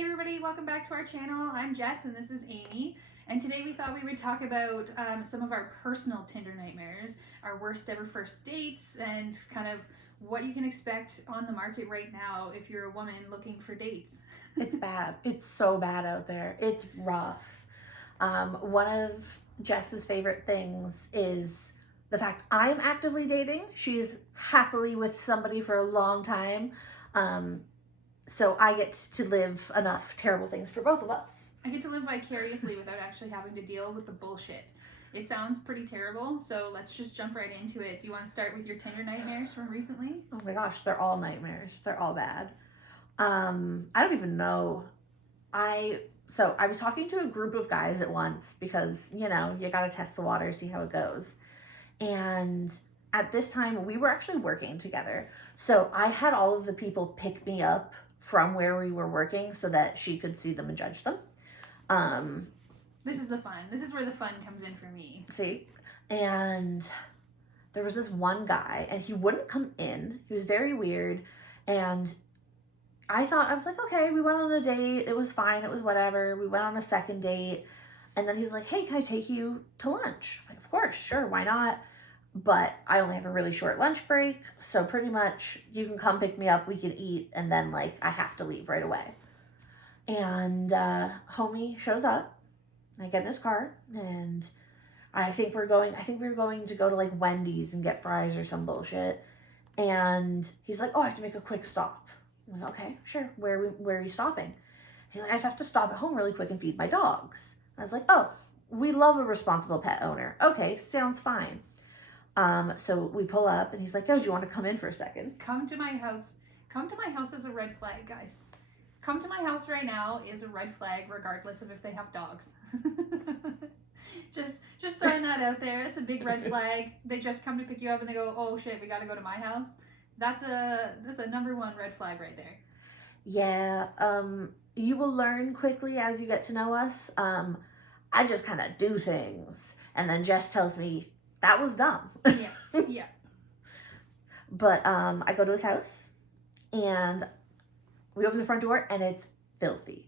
Hey everybody, welcome back to our channel. I'm Jess and this is Amy. And today we thought we would talk about some of our personal Tinder nightmares, our worst ever first dates, and kind of what you can expect on the market right now if you're a woman looking for dates. It's bad. It's so bad out there. It's rough. One of Jess's favorite things is the fact I'm actively dating. She's happily with somebody for a long time. So I get to live enough terrible things for both of us. I get to live vicariously without actually having to deal with the bullshit. It sounds pretty terrible, so let's just jump right into it. Do you want to start with your Tinder nightmares from recently? Oh my gosh, they're all nightmares. They're all bad. I don't even know. So I was talking to a group of guys at once because, you gotta test the water, see how it goes. And at this time, we were actually working together. So I had all of the people pick me up from where we were working so that she could see them and judge them. This is the fun. This is where the fun comes in for me. See? And there was this one guy, and he wouldn't come in. He was very weird. And I was like, okay, we went on a date. It was fine. It was whatever. We went on a second date. And then he was like, hey, can I take you to lunch? I'm like, of course, sure, why not? But I only have a really short lunch break. So pretty much you can come pick me up. We can eat. And then I have to leave right away. And homie shows up. I get in his car. And I think we were going to go to Wendy's and get fries or some bullshit. And he's like, oh, I have to make a quick stop. I'm like, okay, sure. Where are you stopping? He's like, I just have to stop at home really quick and feed my dogs. I was like, oh, we love a responsible pet owner. Okay, sounds fine. So we pull up and he's like, oh, do you want to come in for a second? Come to my house. Come to my house is a red flag, guys. Come to my house right now is a red flag regardless of if they have dogs. just throwing that out there. It's a big red flag. They just come to pick you up and they go, oh shit, we got to go to my house. That's a number one red flag right there. Yeah. You will learn quickly as you get to know us. I just kind of do things. And then Jess tells me, that was dumb. Yeah. But I go to his house and we open the front door and it's filthy.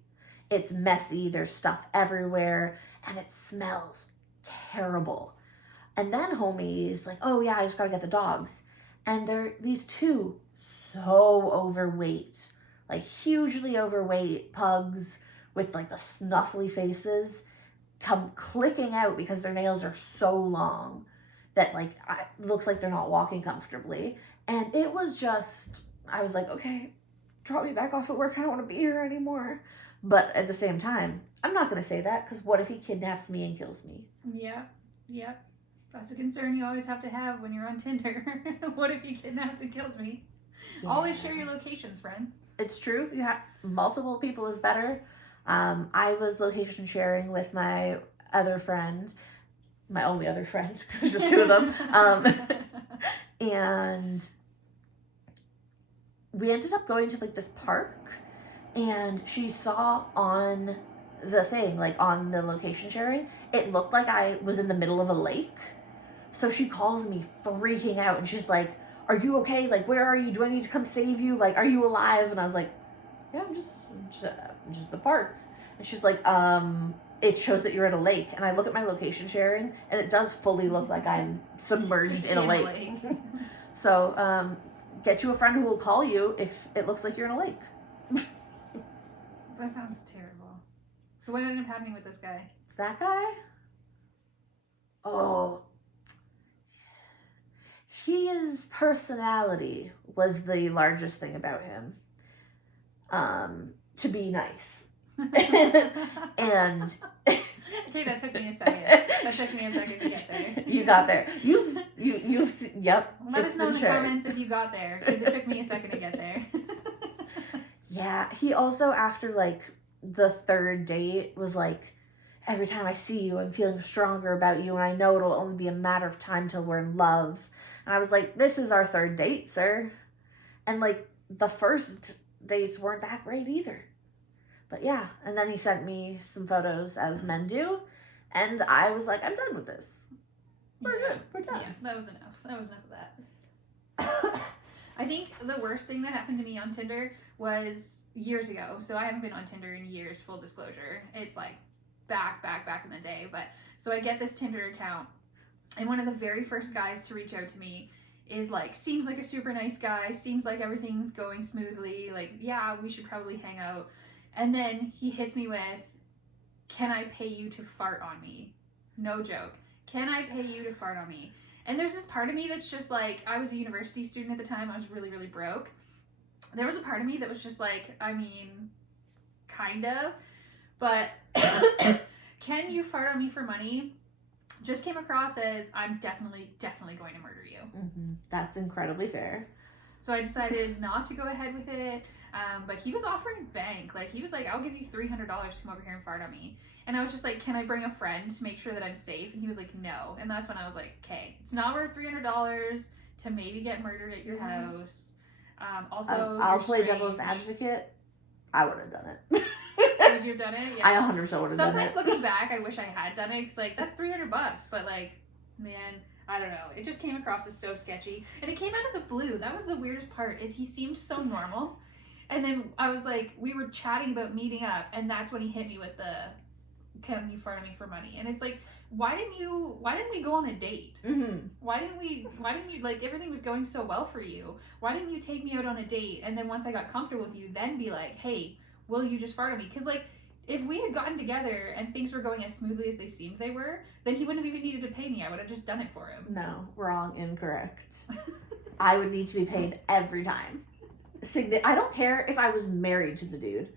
It's messy. There's stuff everywhere and it smells terrible. And then homie's like, oh yeah, I just got to get the dogs. And they're these two so overweight, hugely overweight pugs with the snuffly faces come clicking out because their nails are so long that looks like they're not walking comfortably. And it was just, I was like, okay, drop me back off at work. I don't want to be here anymore. But at the same time, I'm not going to say that because what if he kidnaps me and kills me? Yeah. That's a concern you always have to have when you're on Tinder. What if he kidnaps and kills me? Yeah. Always share your locations, friends. It's true. You have multiple people is better. I was location sharing with my other friend, my only other friend, there's just two of them. And we ended up going to this park, and she saw on the thing, on the location sharing, it looked like I was in the middle of a lake. So she calls me freaking out and she's like, are you okay? Where are you? Do I need to come save you? Are you alive? And I was like, yeah, I'm just the park. And she's like, it shows that you're at a lake. And I look at my location sharing and it does fully look like I'm submerged in a lake. So, get you a friend who will call you if it looks like you're in a lake. That sounds terrible. So what ended up happening with this guy? That guy? Oh, his personality was the largest thing about him. To be nice. And okay, that took me a second. That took me a second to get there. You got there. You've yep. Let us know in the comments if you got there, because it took me a second to get there. Yeah, he also, after the third date, was like, every time I see you, I'm feeling stronger about you, and I know it'll only be a matter of time till we're in love. And I was like, this is our third date, sir. And the first dates weren't that great either. But yeah, and then he sent me some photos as men do, and I was like, I'm done with this. We're good. We're done. Yeah, that was enough. That was enough of that. I think the worst thing that happened to me on Tinder was years ago. So I haven't been on Tinder in years, full disclosure. It's like back in the day. But so I get this Tinder account, and one of the very first guys to reach out to me is like, seems like a super nice guy, seems like everything's going smoothly, like, yeah, we should probably hang out. And then he hits me with, can I pay you to fart on me? No joke. Can I pay you to fart on me? And there's this part of me that's just like, I was a university student at the time, I was really, really broke. There was a part of me that was just like, I mean, kind of, but can you fart on me for money? Just came across as, I'm definitely going to murder you. Mm-hmm. That's incredibly fair. So I decided not to go ahead with it. But he was offering bank. Like, he was like, I'll give you $300 to come over here and fart on me. And I was just like, can I bring a friend to make sure that I'm safe? And he was like, no. And that's when I was like, okay, it's not worth $300 to maybe get murdered at your house. Also, I'll play devil's advocate. I would have done it. Would you have done it? Yeah. I 100% would have done it. Sometimes looking back, I wish I had done it. Because, like, that's $300. But, like, man, I don't know. It just came across as so sketchy. And it came out of the blue. That was the weirdest part, is he seemed so normal. And then I was like, we were chatting about meeting up, and that's when he hit me with the, can you fart on me for money? And it's like, why didn't we go on a date? Mm-hmm. Why didn't you, like, everything was going so well for you. Why didn't you take me out on a date? And then once I got comfortable with you, then be like, hey, will you just fart on me? Because, like, if we had gotten together and things were going as smoothly as they seemed they were, then he wouldn't have even needed to pay me. I would have just done it for him. No, wrong, incorrect. I would need to be paid every time. I don't care if I was married to the dude.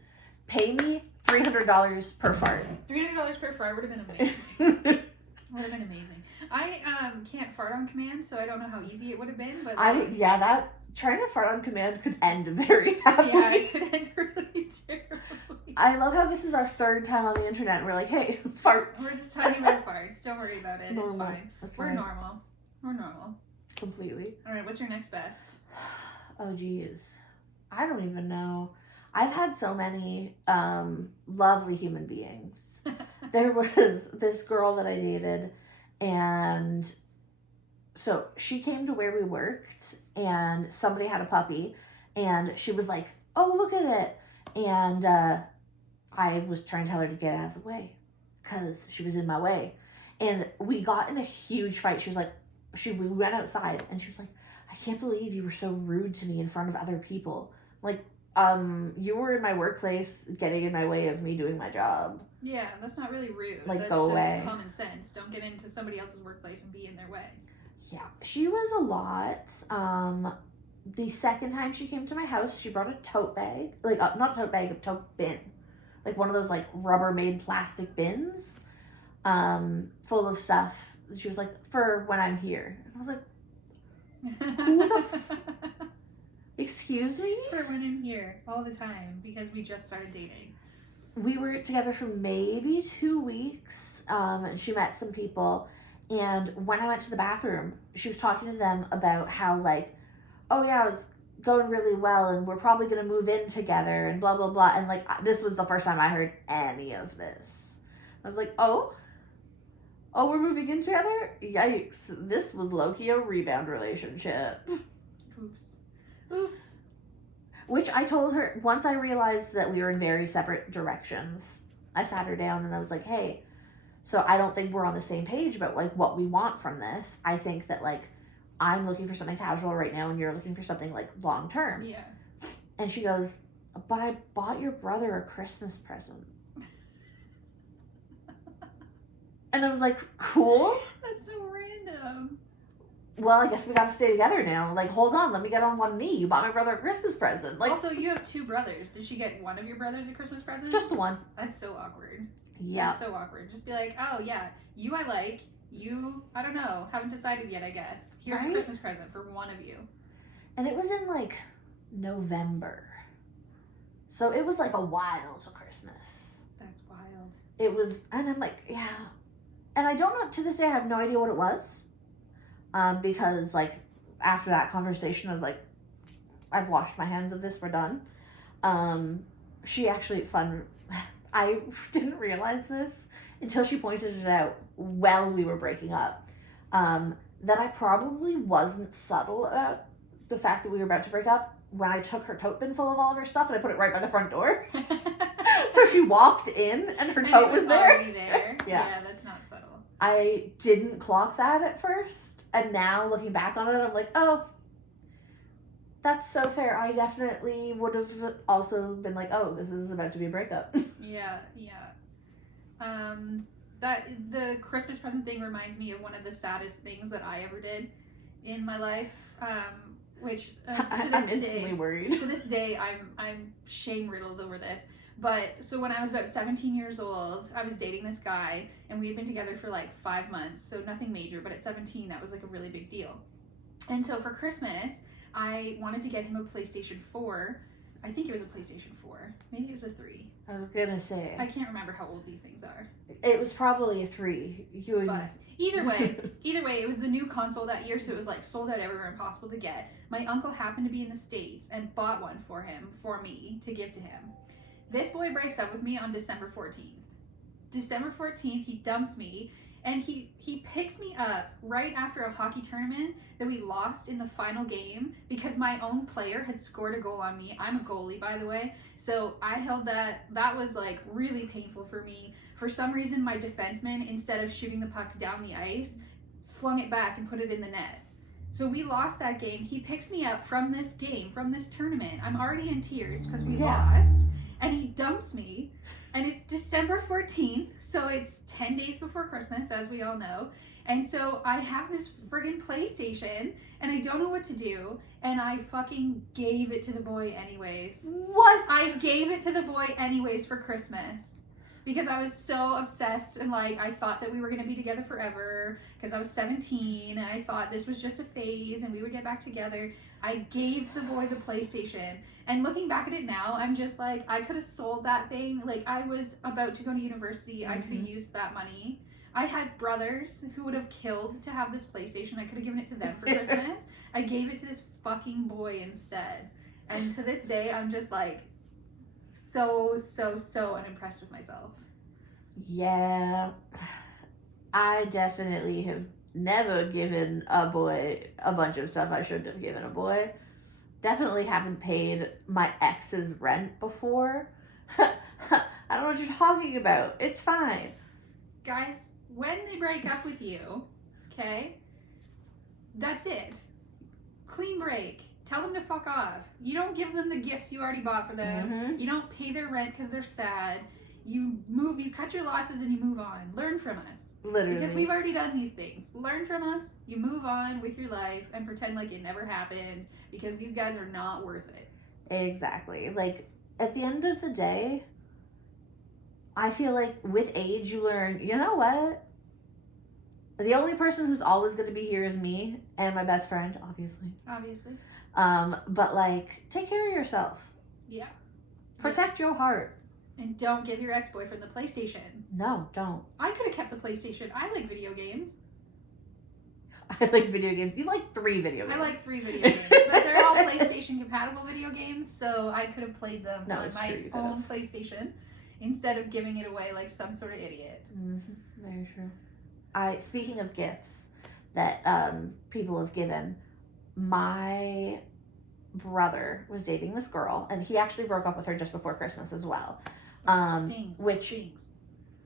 Pay me $300 per fart. $300 per fart would have been amazing. Would have been amazing. I can't fart on command, so I don't know how easy it would have been. But like, trying to fart on command could end very badly. Yeah, it could end really terribly. I love how this is our third time on the internet. And we're like, hey, farts. We're just talking about farts. Don't worry about it. Normal. It's fine. We're normal. We're normal. Completely. All right. What's your next best? Oh, geez. I don't even know. I've had so many lovely human beings. There was this girl that I dated, and so she came to where we worked, and somebody had a puppy, and she was like, oh, look at it. And I was trying to tell her to get out of the way because she was in my way. And we got in a huge fight. She was like, we went outside, and she was like, I can't believe you were so rude to me in front of other people. Like, you were in my workplace getting in my way of me doing my job. Yeah, that's not really rude. Like, that's go just away. Common sense. Don't get into somebody else's workplace and be in their way. Yeah, she was a lot. The second time she came to my house, she brought a tote bag. Like, not a tote bag, a tote bin. Like, one of those, like, Rubbermaid plastic bins. Full of stuff. She was like, for when I'm here. And I was like, who the excuse me? For when I'm here all the time because we just started dating. We were together for maybe 2 weeks, and she met some people, and when I went to the bathroom, she was talking to them about how, like, oh yeah, it was going really well, and we're probably going to move in together, and blah, blah, blah, and, like, this was the first time I heard any of this. I was like, oh, we're moving in together? Yikes, this was low-key a rebound relationship. Oops. Which I told her, once I realized that we were in very separate directions, I sat her down and I was like, hey, so I don't think we're on the same page about, like, what we want from this. I think that, like, I'm looking for something casual right now and you're looking for something, like, long term. Yeah. And she goes, but I bought your brother a Christmas present. And I was like, cool. That's so random. Well, I guess we gotta stay together now. Like, hold on, let me get on one knee. You bought my brother a Christmas present. Like, also, you have 2 brothers. Did she get one of your brothers a Christmas present? just the one. That's so awkward. Yeah. That's so awkward. Just be like, oh, yeah, you I like. You, I don't know. Haven't decided yet, I guess. Here's a Christmas present for one of you. And it was in, like, November. So it was, like, a while to Christmas. That's wild. It was, and I'm like, yeah. And I don't know, to this day, I have no idea what it was. Because, like, after that conversation, I was like, I've washed my hands of this, we're done. She actually, I didn't realize this until she pointed it out while we were breaking up. That I probably wasn't subtle about the fact that we were about to break up when I took her tote bin full of all of her stuff and I put it right by the front door. So she walked in and her tote was there. Already there. Yeah, that's not subtle. I didn't clock that at first, and now looking back on it, I'm like, oh, that's so fair. I definitely would have also been like, oh, this is about to be a breakup. Yeah. That the Christmas present thing reminds me of one of the saddest things that I ever did in my life. Which to this I'm instantly worried. To this day, I'm shame riddled over this. But so when I was about 17 years old, I was dating this guy, and we had been together for like 5 months, so nothing major. But at 17, that was like a really big deal. And so for Christmas, I wanted to get him a PlayStation 4. I think it was a PlayStation 4. Maybe it was a 3. I was gonna say. I can't remember how old these things are. It was probably a 3. But either way, it was the new console that year, so it was like sold out everywhere, impossible to get. My uncle happened to be in the States and bought one for me to give to him. This boy breaks up with me on December 14th. December 14th, he dumps me, and he picks me up right after a hockey tournament that we lost in the final game because my own player had scored a goal on me. I'm a goalie, by the way, so I held that. That was like really painful for me. For some reason, my defenseman, instead of shooting the puck down the ice, flung it back and put it in the net. So we lost that game. He picks me up from this game, from this tournament. I'm already in tears because we lost. And he dumps me. And it's December 14th, so it's 10 days before Christmas, as we all know. And so I have this friggin' PlayStation, and I don't know what to do, and I fucking gave it to the boy anyways. What? I gave it to the boy anyways for Christmas. Because I was so obsessed, and like I thought that we were going to be together forever because I was 17 and I thought this was just a phase and we would get back together. I gave the boy the PlayStation, and looking back at it now, I'm just like, I could have sold that thing. Like, I was about to go to university. I could have used that money. I had brothers who would have killed to have this PlayStation. I could have given it to them for Christmas. I gave it to this fucking boy instead. And to this day, I'm just like, so unimpressed with myself. Yeah, I definitely have never given a boy a bunch of stuff I shouldn't have given a boy. Definitely haven't paid my ex's rent before. I don't know what you're talking about. It's fine. Guys, when they break up with you, okay, that's it. Clean break. Tell them to fuck off. You don't give them the gifts you already bought for them. Mm-hmm. You don't pay their rent because they're sad. You cut your losses and you move on. Learn from us. Literally. Because we've already done these things. Learn from us, you move on with your life and pretend like it never happened because these guys are not worth it. Exactly. Like, at the end of the day, I feel like with age you learn, you know what? The only person who's always going to be here is me and my best friend, obviously. But like, take care of yourself. Yeah. Protect your heart. And don't give your ex-boyfriend the PlayStation. No, don't. I could have kept the PlayStation. I like video games. I like video games. You like 3 video games. I like 3 video games, but they're all PlayStation compatible video games, so I could have played them on my own PlayStation instead of giving it away like some sort of idiot. Mm-hmm. Very true. Speaking of gifts that people have given, my brother was dating this girl, and he actually broke up with her just before Christmas as well. Stings.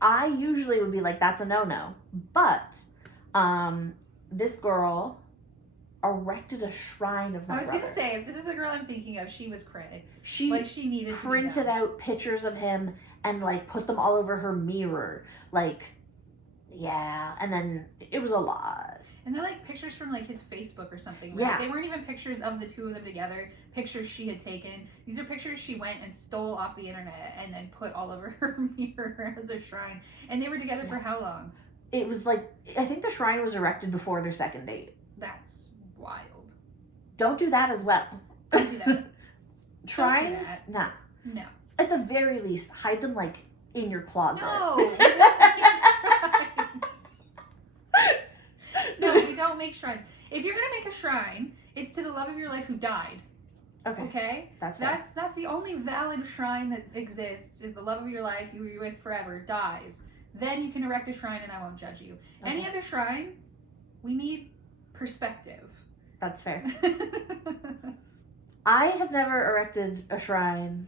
I usually would be like, that's a no-no. But this girl erected a shrine of my brother. I was going to say, if this is the girl I'm thinking of, she was cray. She needed printed out pictures of him and like put them all over her mirror. Like, yeah, and then it was a lot. And they're like pictures from like his Facebook or something. Right? Yeah. They weren't even pictures of the two of them together. Pictures she had taken. These are pictures she went and stole off the internet and then put all over her mirror as a shrine. And they were together for how long? It was like, I think the shrine was erected before their second date. That's wild. Don't do that as well. Don't do that. Shrines? Nah. No. At the very least, hide them like in your closet. No. No, you don't make shrines. If you're gonna make a shrine, it's to the love of your life who died. Okay? That's the only valid shrine that exists is the love of your life you were with forever dies. Then you can erect a shrine and I won't judge you. Okay. Any other shrine, we need perspective. That's fair. I have never erected a shrine.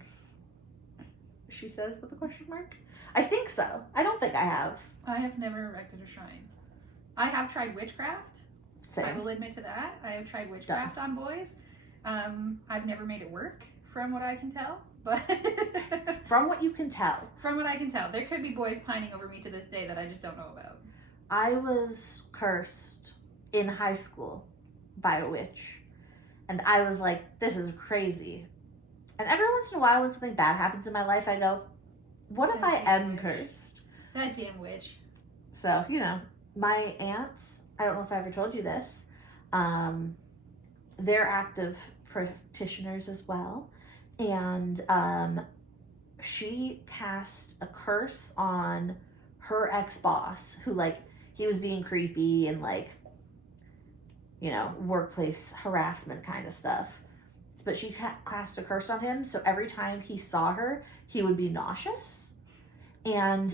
She says with a question mark. I think so. I don't think I have. I have never erected a shrine. I have tried witchcraft. Same. I will admit to that. I have tried witchcraft on boys. I've never made it work, from what I can tell. But from what you can tell. From what I can tell. There could be boys pining over me to this day that I just don't know about. I was cursed in high school by a witch. And I was like, this is crazy. And every once in a while when something bad happens in my life, I go, what if I am cursed? That damn witch. So, my aunts, I don't know if I ever told you this, they're active practitioners as well. And she cast a curse on her ex-boss who, he was being creepy and, workplace harassment kind of stuff. But she cast a curse on him, so every time he saw her, he would be nauseous. And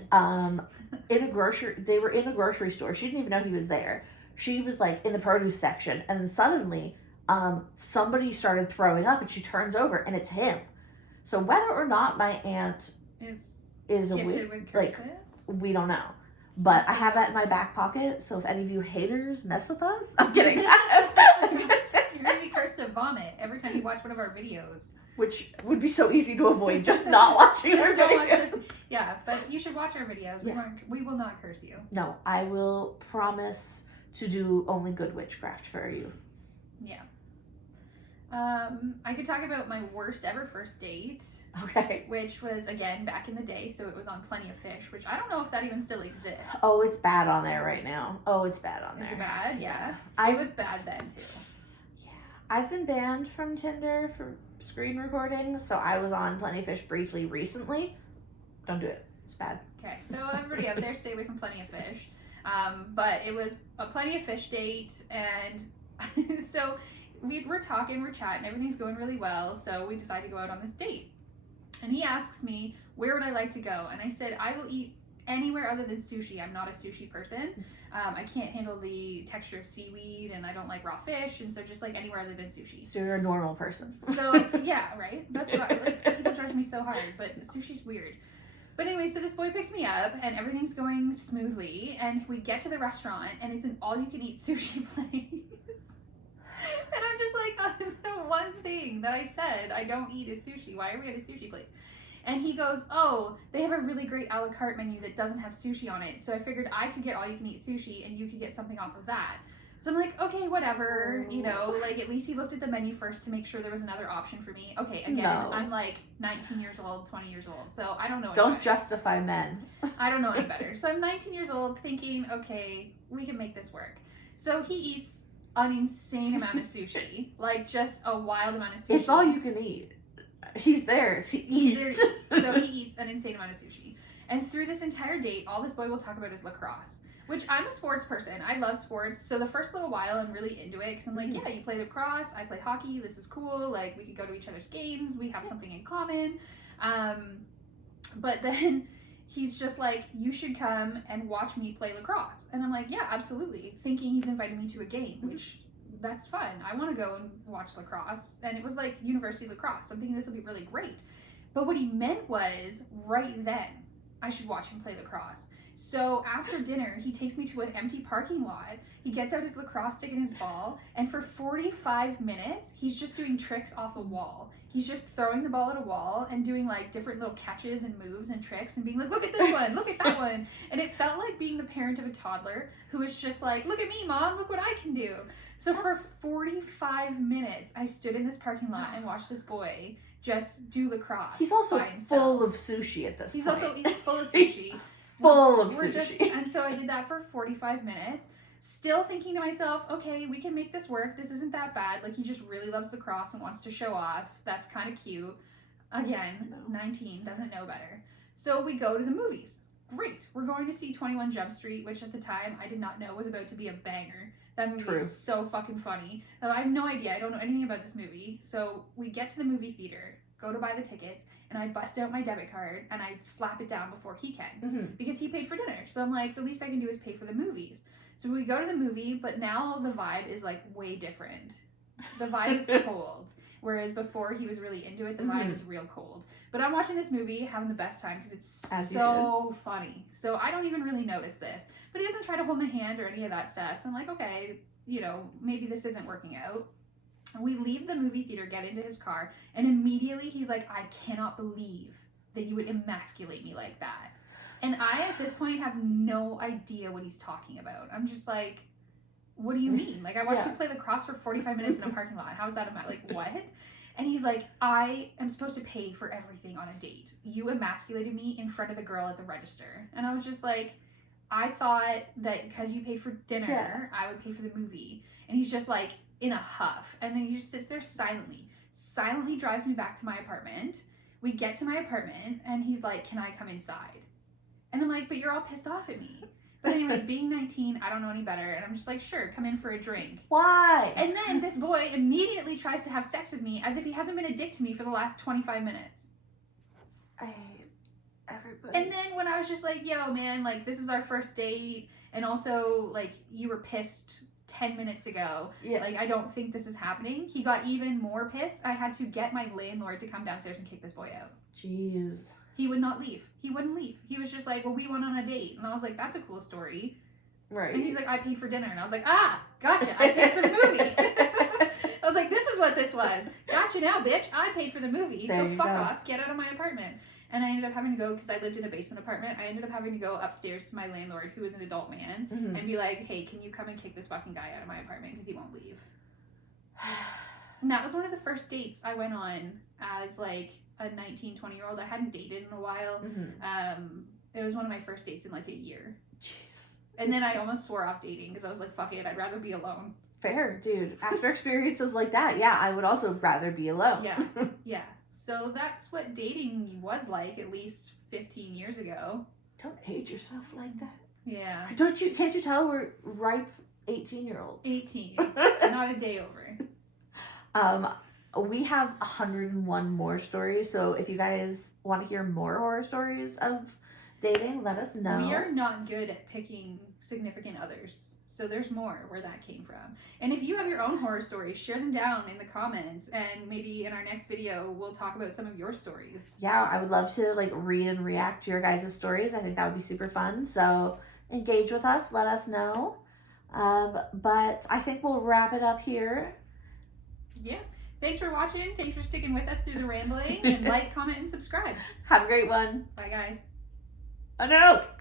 they were in a grocery store. She didn't even know he was there. She was in the produce section, and then suddenly somebody started throwing up, and she turns over, and it's him. So whether or not my aunt is a witch, we don't know. But I have that in my back pocket, so if any of you haters mess with us, I'm kidding. You're going to be cursed to vomit every time you watch one of our videos. Which would be so easy to avoid, just not watching our videos. Yeah, but you should watch our videos. Yeah. We will not curse you. No, I will promise to do only good witchcraft for you. Yeah. I could talk about my worst ever first date. Okay. Which was, again, back in the day, so it was on Plenty of Fish, which I don't know if that even still exists. Oh, it's bad on there right now. Oh, it's bad on there. Is it bad? Yeah. I was bad then, too. Yeah. I've been banned from Tinder for screen recording, so I was on Plenty of Fish briefly recently. Don't do it. It's bad. Okay, so everybody out there, stay away from Plenty of Fish. But it was a Plenty of Fish date, and so we're talking, we're chatting, everything's going really well, so we decide to go out on this date. And he asks me, where would I like to go? And I said, I will eat anywhere other than sushi. I'm not a sushi person. I can't handle the texture of seaweed, and I don't like raw fish, and so just anywhere other than sushi. So you're a normal person. So, yeah, right? That's what people judge me so hard, but sushi's weird. But anyway, so this boy picks me up, and everything's going smoothly, and we get to the restaurant, and it's an all-you-can-eat sushi place. And I'm just the one thing that I said I don't eat is sushi. Why are we at a sushi place? And he goes, oh, they have a really great a la carte menu that doesn't have sushi on it. So I figured I could get all you can eat sushi and you could get something off of that. So I'm like, okay, whatever. At least he looked at the menu first to make sure there was another option for me. Okay, again, no. I'm 19 years old, 20 years old. So I don't know. Don't justify men. I don't know any better. So I'm 19 years old thinking, okay, we can make this work. So he eats an insane amount of sushi, just a wild amount of sushi. It's all you can eat. He's there to eat. So he eats an insane amount of sushi. And through this entire date, all this boy will talk about is lacrosse, which I'm a sports person. I love sports. So the first little while, I'm really into it because I'm like, yeah, you play lacrosse, I play hockey. This is cool. We could go to each other's games. We have something in common. But then he's just like, you should come and watch me play lacrosse. And I'm like, yeah, absolutely. Thinking he's inviting me to a game, which that's fun. I want to go and watch lacrosse. And it was university lacrosse. So I'm thinking this will be really great. But what he meant was right then I should watch him play lacrosse. So after dinner, he takes me to an empty parking lot. He gets out his lacrosse stick and his ball, and for 45 minutes, he's just doing tricks off a wall. He's just throwing the ball at a wall and doing different little catches and moves and tricks and being like, look at this one, look at that one. And it felt like being the parent of a toddler who was just like, look at me, Mom, look what I can do. So for 45 minutes, I stood in this parking lot and watched this boy just do lacrosse. He's also full of sushi at this point. He's full of sushi. Full of sushi. And so I did that for 45 minutes, still thinking to myself, okay, we can make this work. This isn't that bad. He just really loves lacrosse and wants to show off. That's kind of cute. Again, 19, doesn't know better. So we go to the movies. Great. We're going to see 21 Jump Street, which at the time I did not know was about to be a banger. That movie is so fucking funny. I have no idea. I don't know anything about this movie. So we get to the movie theater, go to buy the tickets, and I bust out my debit card and I slap it down before he can because he paid for dinner. So I'm like, the least I can do is pay for the movies. So we go to the movie, but now the vibe is way different. The vibe is cold. Whereas before he was really into it, the vibe is real cold. But I'm watching this movie, having the best time because it's so funny. So I don't even really notice this. But he doesn't try to hold my hand or any of that stuff. So I'm like, okay, you know, maybe this isn't working out. We leave the movie theater, get into his car, and immediately he's like, I cannot believe that you would emasculate me like that. And I, at this point, have no idea what he's talking about. I'm just like, what do you mean? Like, I watched you play lacrosse for 45 minutes in a parking lot. How is that like, what? And he's like, I am supposed to pay for everything on a date. You emasculated me in front of the girl at the register. And I was just like, I thought that because you paid for dinner, I would pay for the movie. And he's just like in a huff. And then he just sits there silently drives me back to my apartment. We get to my apartment and he's like, can I come inside? And I'm like, but you're all pissed off at me. But anyways, being 19, I don't know any better. And I'm just like, sure, come in for a drink. Why? And then this boy immediately tries to have sex with me as if he hasn't been a dick to me for the last 25 minutes. I hate everybody. And then when I was just like, yo, man, like, this is our first date. And also, like, you were pissed 10 minutes ago. Yeah. Like, I don't think this is happening. He got even more pissed. I had to get my landlord to come downstairs and kick this boy out. Jeez. He would not leave. He wouldn't leave. He was just like, well, we went on a date. And I was like, that's a cool story. Right. And he's like, I paid for dinner. And I was like, ah, gotcha. I paid for the movie. I was like, this is what this was. Gotcha now, bitch. I paid for the movie. There So you fuck go. off. Get out of my apartment. And I ended up having to go, because I lived in a basement apartment, I ended up having to go upstairs to my landlord, who was an adult man, and be like, hey, can you come and kick this fucking guy out of my apartment because he won't leave? And that was one of the first dates I went on as like a 19, 20-year-old. I hadn't dated in a while. It was one of my first dates in like a year. Jeez. And then I almost swore off dating because I was like, fuck it, I'd rather be alone. Fair, dude. After experiences like that, yeah, I would also rather be alone. Yeah. Yeah. So that's what dating was like at least 15 years ago. Don't age yourself like that. Yeah. Can't you tell we're ripe 18-year-olds? 18. Not a day over. We have 101 more stories, so if you guys want to hear more horror stories of dating, let us know. We are not good at picking significant others, so there's more where that came from. And if you have your own horror stories, share them down in the comments, and maybe in our next video we'll talk about some of your stories. Yeah, I would love to like read and react to your guys' stories. I think that would be super fun, so engage with us, let us know. But I think we'll wrap it up here. Yeah. Thanks for watching. Thanks for sticking with us through the rambling. And like, comment, and subscribe. Have a great one. Bye, guys. Oh no!